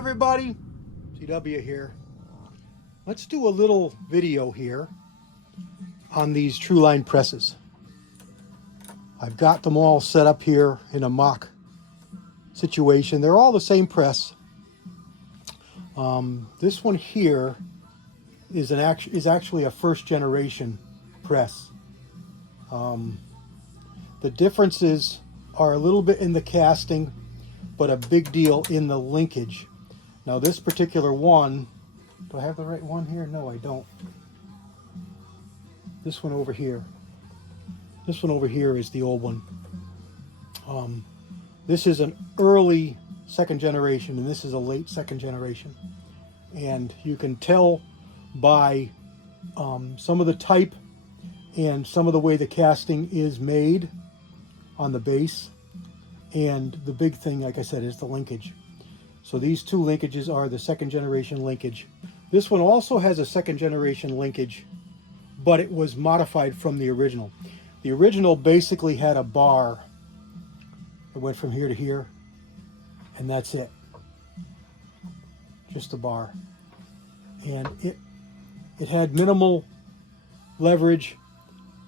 everybody, CW here. Let's do a little video here on these Tru-Line presses. I've got them all set up here in a mock situation. They're all the same press. This one here is actually a first generation press. The differences are a little bit in the casting, but a big deal in the linkage. Now this particular one, do I have the right one here? No, I don't. This one over here. This one over here is the old one. This is an early second generation, and this is a late second generation. And you can tell by some of the type and some of the way the casting is made on the base. And the big thing, like I said, is the linkage. So these two linkages are the second generation linkage. This one also has a second generation linkage, but it was modified from the original. The original basically had a bar that went from here to here, and that's it. Just a bar. And it had minimal leverage.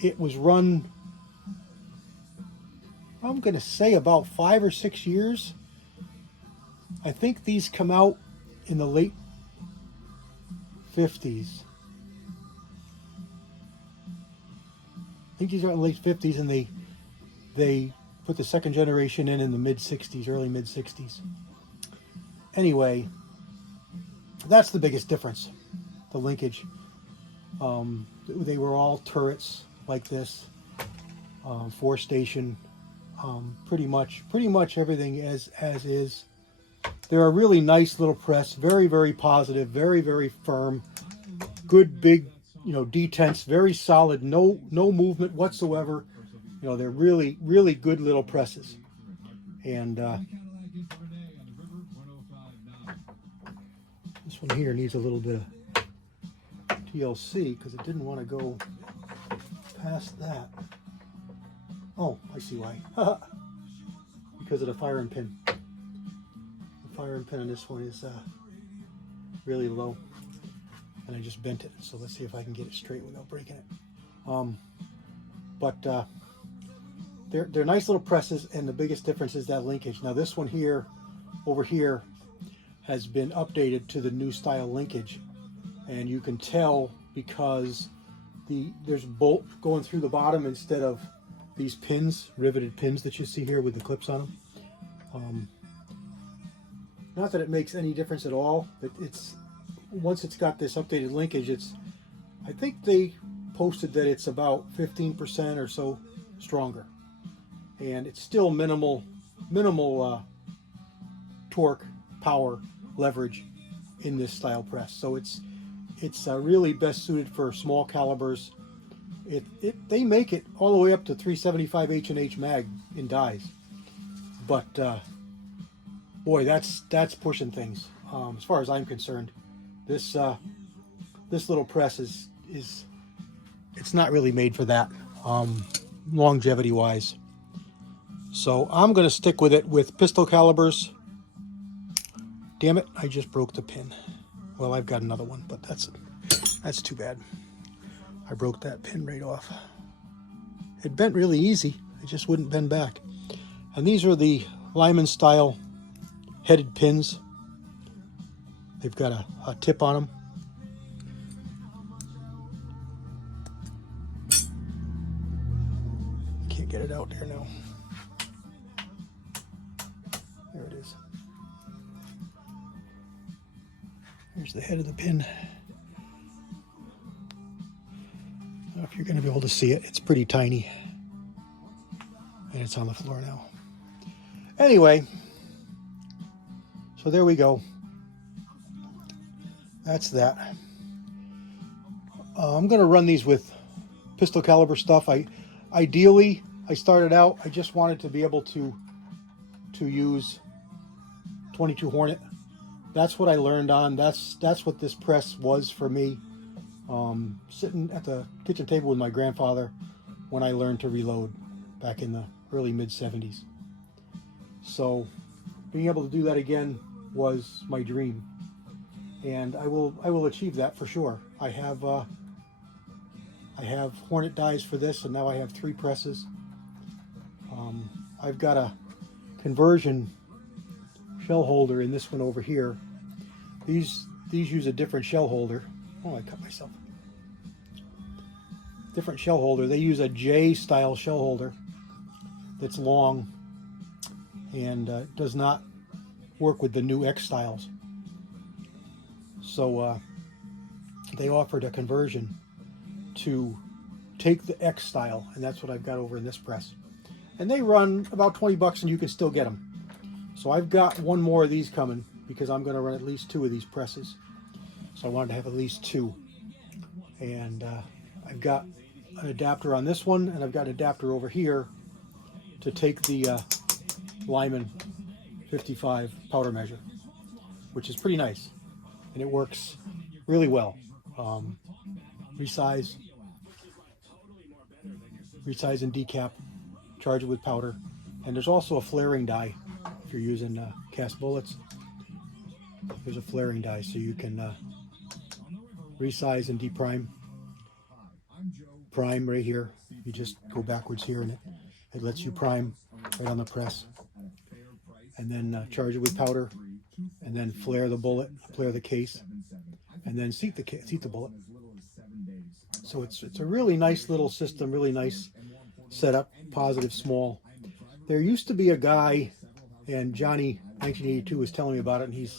It was run, I'm going to say, about 5 or 6 years. I think these come out in the late 50s. I think these are in the late 50s, and they put the second generation in the mid 60s, early mid 60s. Anyway, that's the biggest difference, the linkage. They were all turrets like this, 4-station, pretty much everything as is. They're a really nice little press, very, very positive, very, very firm, good big, detents, very solid, no movement whatsoever. They're really, really good little presses. And this one here needs a little bit of TLC because it didn't want to go past that. Oh, I see why. Because of the firing pin. The firing pin on this one is really low, and I just bent it. So let's see if I can get it straight without breaking it. But they're nice little presses, and the biggest difference is that linkage. Now this one here, over here, has been updated to the new style linkage, and you can tell because there's a bolt going through the bottom instead of these pins, riveted pins that you see here with the clips on them. Not that it makes any difference at all, but once it's got this updated linkage, I think they posted that it's about 15% or so stronger, and it's still minimal torque, power, leverage in this style press. So it's really best suited for small calibers. They make it all the way up to 375 H&H mag in dies, but boy, that's pushing things. As far as I'm concerned, this little press is it's not really made for that, longevity wise. So I'm going to stick with it with pistol calibers. Damn it, I just broke the pin. Well, I've got another one, but that's too bad. I broke that pin right off. It bent really easy. It just wouldn't bend back. And these are the Lyman style headed pins. They've got a tip on them. Can't get it out there now. There it is. Here's the head of the pin. I don't know if you're going to be able to see it. It's pretty tiny. And it's on the floor now. Anyway, so there we go. That's that. I'm going to run these with pistol caliber stuff. Ideally, I started out, I just wanted to be able to use 22 Hornet. That's what I learned on. That's what this press was for me. Sitting at the kitchen table with my grandfather when I learned to reload back in the early mid 70s. So being able to do that again was my dream, and I will achieve that for sure. I have Hornet dies for this, and now I have 3 presses. I've got a conversion shell holder in this one over here. These use a different shell holder. Oh, I cut myself. Different shell holder. They use a J style shell holder that's long and does not work with the new X styles. So they offered a conversion to take the X style, and that's what I've got over in this press. And they run about 20 bucks and you can still get them. So I've got one more of these coming because I'm going to run at least 2 of these presses. So I wanted to have at least 2. And I've got an adapter on this one, and I've got an adapter over here to take the Lyman 55 powder measure, which is pretty nice. And it works really well. Resize and decap, charge it with powder. And there's also a flaring die if you're using cast bullets. There's a flaring die so you can resize and deprime. Prime right here. You just go backwards here and it lets you prime right on the press. And then charge it with powder, and then flare the bullet, flare the case, and then seat the bullet. So it's a really nice little system, really nice setup, positive small. There used to be a guy, and Johnny 1982 was telling me about it, and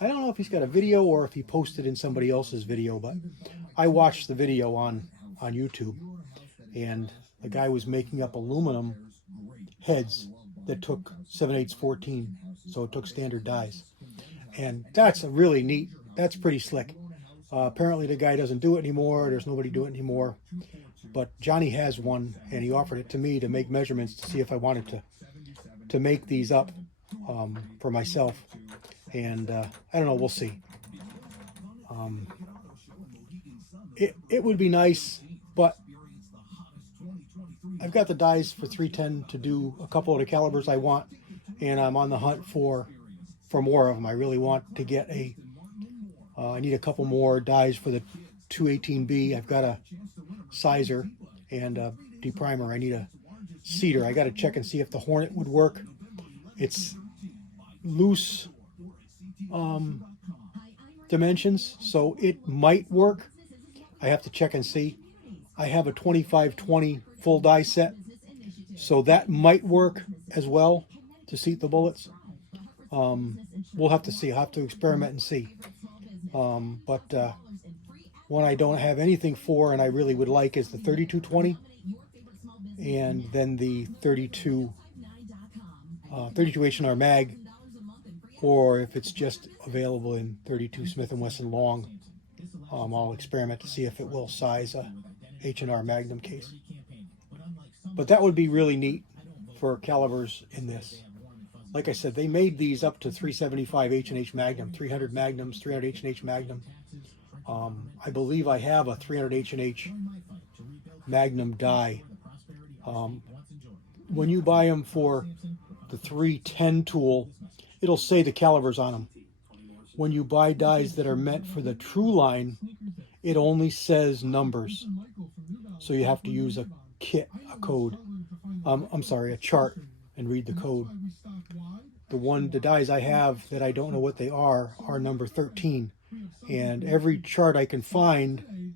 I don't know if he's got a video or if he posted in somebody else's video, but I watched the video on YouTube, and the guy was making up aluminum heads that took 7/8 14, so it took standard dies. And that's a really neat, that's pretty slick. Apparently the guy doesn't do it anymore, there's nobody doing it anymore, but Johnny has one, and he offered it to me to make measurements to see if I wanted to make these up for myself. And I don't know, we'll see. It would be nice, but I've got the dies for 310 to do a couple of the calibers I want, and I'm on the hunt for more of them. I really want to get I need a couple more dies for the 218B. I've got a sizer and a deprimer. I need a seeder. I got to check and see if the Hornet would work. It's loose dimensions, so it might work. I have to check and see. I have a 25-20 full die set, so that might work as well to seat the bullets. We'll have to see. I'll have to experiment and see. But one I don't have anything for and I really would like is the 32-20, and then the 32 H&R mag, or if it's just available in 32 Smith & Wesson long, I'll experiment to see if it will size a H&R Magnum case. But that would be really neat for calibers in this. Like I said, they made these up to 375 H&H Magnum, 300 Magnums, 300 H&H Magnum. I believe I have a 300 H&H Magnum die. When you buy them for the 310 tool, it'll say the calibers on them. When you buy dies that are meant for the Tru-Line, it only says numbers. So you have to use a code. I'm sorry, a chart, and read the code. The dies I have that I don't know what they are number 13. And every chart I can find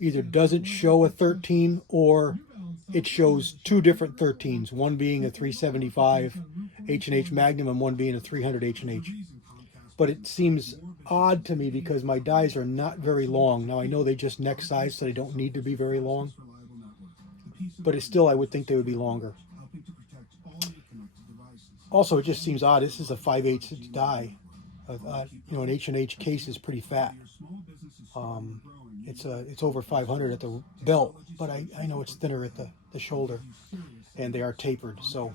either doesn't show a 13 or it shows 2 different 13s, one being a 375 H&H Magnum and one being a 300 H&H. But it seems odd to me because my dies are not very long. Now I know they just neck size, so they don't need to be very long. But it's still, I would think they would be longer. Also, it just seems odd. This is a 5/8 inch die. An H&H case is pretty fat. It's over 500 at the belt, but I know it's thinner at the shoulder, and they are tapered. So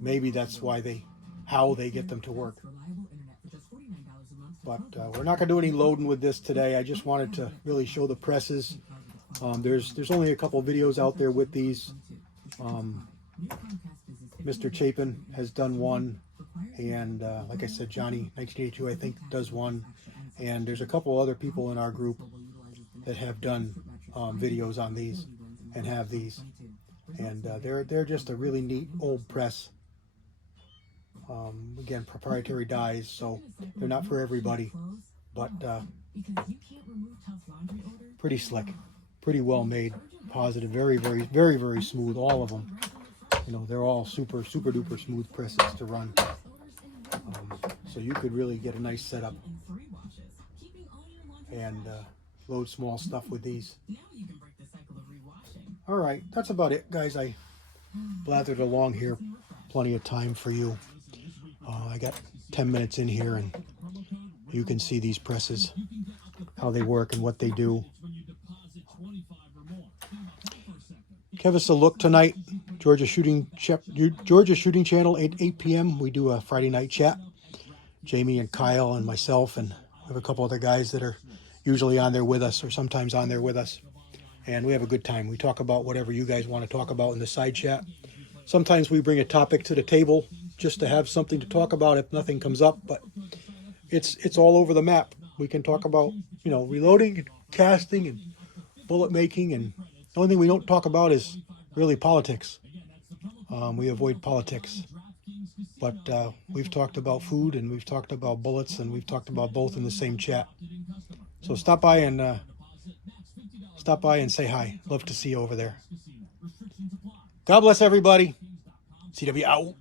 maybe that's how they get them to work. But we're not going to do any loading with this today. I just wanted to really show the presses. There's only a couple videos out there with these. Mr. Chapin has done one. And like I said, Johnny 1982 I think does one, and there's a couple other people in our group that have done videos on these and have these, and they're just a really neat old press. Again, proprietary dies, so they're not for everybody, but pretty slick, pretty well made, positive, very, very, very, very smooth. All of them, you know, they're all super, super duper smooth presses to run. So you could really get a nice setup and load small stuff with these. All right, that's about it, guys. I blathered along here, plenty of time for you. I got 10 minutes in here, and you can see these presses, how they work and what they do. Give us a look tonight, Georgia Shooting Channel, 8 p.m. We do a Friday night chat. Jamie and Kyle and myself, and we have a couple other guys that are usually on there with us, or sometimes on there with us. And we have a good time. We talk about whatever you guys want to talk about in the side chat. Sometimes we bring a topic to the table just to have something to talk about if nothing comes up, but it's all over the map. We can talk about, you know, reloading and casting and bullet making, and the only thing we don't talk about is really politics. We avoid politics. But we've talked about food, and we've talked about bullets, and we've talked about both in the same chat. So stop by and say hi. Love to see you over there. God bless everybody. CW out.